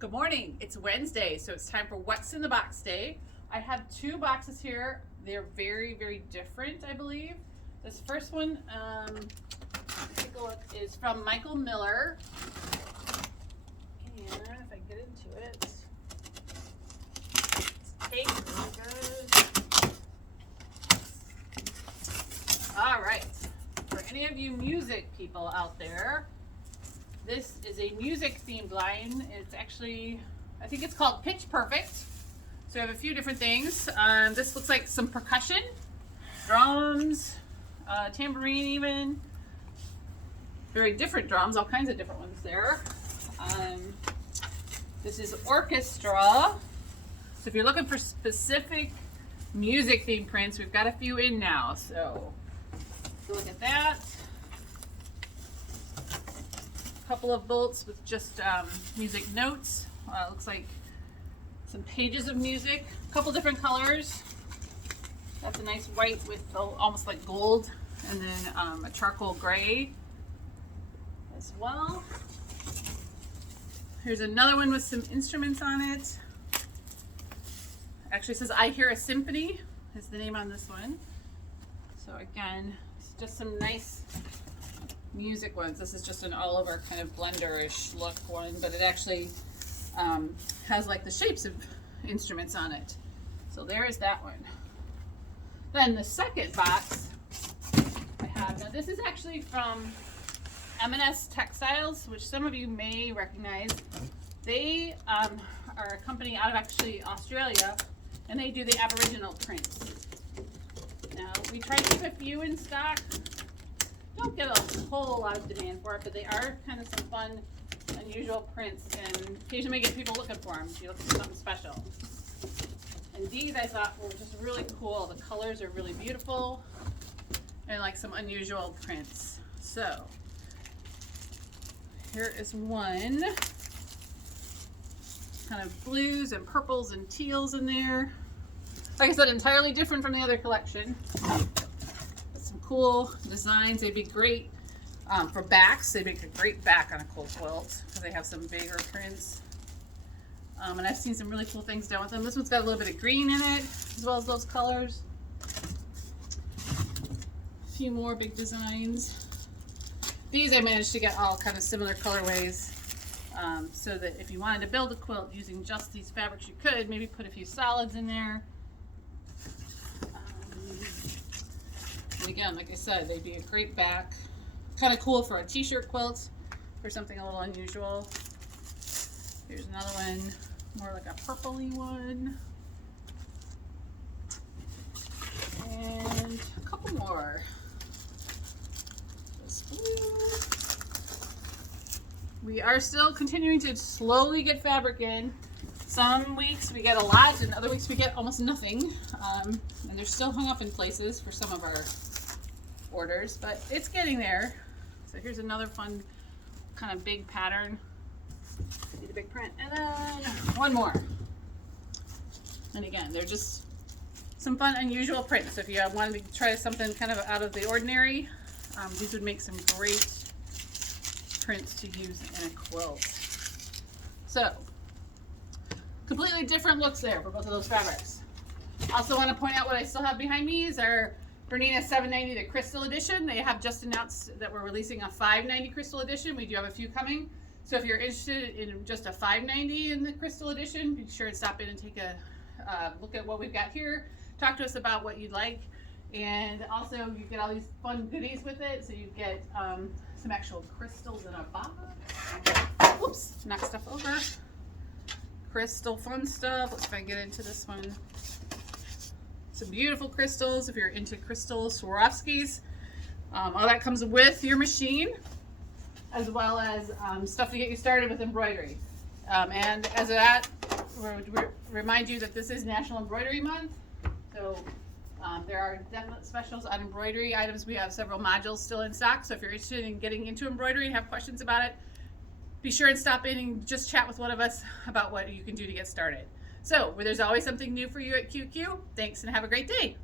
Good morning. It's Wednesday, so it's time for What's in the Box Day. I have two boxes here. They're very, very different, I believe. This first one, take a look, is from Michael Miller. And if I get into it, tape is good. All right. For any of you music people out there, this is a music themed line. It's actually, I think it's called Pitch Perfect. So I have a few different things. This looks like some percussion, drums, tambourine even. Very different drums, all kinds of different ones there. This is Orchestra. So if you're looking for specific music themed prints, we've got a few in now. So look at that. Couple of bolts with just music notes. Looks like some pages of music, a couple different colors. That's a nice white with almost like gold, and then a charcoal gray as well. Here's another one with some instruments on it. Actually, it says I Hear a Symphony is the name on this one. So again, it's just some nice music ones. This is just an all-over kind of blender-ish look one, but it actually has like the shapes of instruments on it. So there is that one. Then the second box I have, now this is actually from M&S Textiles, which some of you may recognize. They are a company out of actually Australia, and they do the Aboriginal Prints. Now we try to keep a few in stock. Don't get a whole lot of demand for it, but they are kind of some fun, unusual prints, and occasionally get people looking for them if you're looking for something special. And these I thought were just really cool. The colors are really beautiful, and like some unusual prints. So here is one, kind of blues and purples and teals in there. Like I said, entirely different from the other collection. Cool designs. They'd be great for backs. They make a great back on a cold quilt because they have some bigger prints. And I've seen some really cool things done with them. This one's got a little bit of green in it, as well as those colors. A few more big designs. These I managed to get all kind of similar colorways, so that if you wanted to build a quilt using just these fabrics, you could maybe put a few solids in there. And again, like I said, they'd be a great back. Kind of cool for a t-shirt quilt, for something a little unusual. Here's another one, more like a purpley one. And a couple more. This blue. We are still continuing to slowly get fabric in. Some weeks we get a lot, and other weeks we get almost nothing. And they're still hung up in places for some of our orders, but it's getting there. So here's another fun kind of big pattern. Need a big print. And then one more. And again, they're just some fun, unusual prints. So if you wanted to try something kind of out of the ordinary, these would make some great prints to use in a quilt. So completely different looks there for both of those fabrics. Also want to point out what I still have behind me is our Bernina 790, the Crystal Edition. They have just announced that we're releasing a 590 Crystal Edition. We do have a few coming. So if you're interested in just a 590 in the Crystal Edition, be sure to stop in and take a look at what we've got here. Talk to us about what you'd like. And also you get all these fun goodies with it. So you get some actual crystals in a box. Whoops, knock stuff over. Crystal fun stuff. Let's see if I can get into this one. Some beautiful crystals if you're into crystal Swarovskis. All that comes with your machine, as well as stuff to get you started with embroidery. And as of that, remind you that this is National Embroidery Month. So there are definite specials on embroidery items. We have several modules still in stock. So if you're interested in getting into embroidery and have questions about it, be sure and stop in and just chat with one of us about what you can do to get started. So, there's always something new for you at QQ. Thanks and have a great day.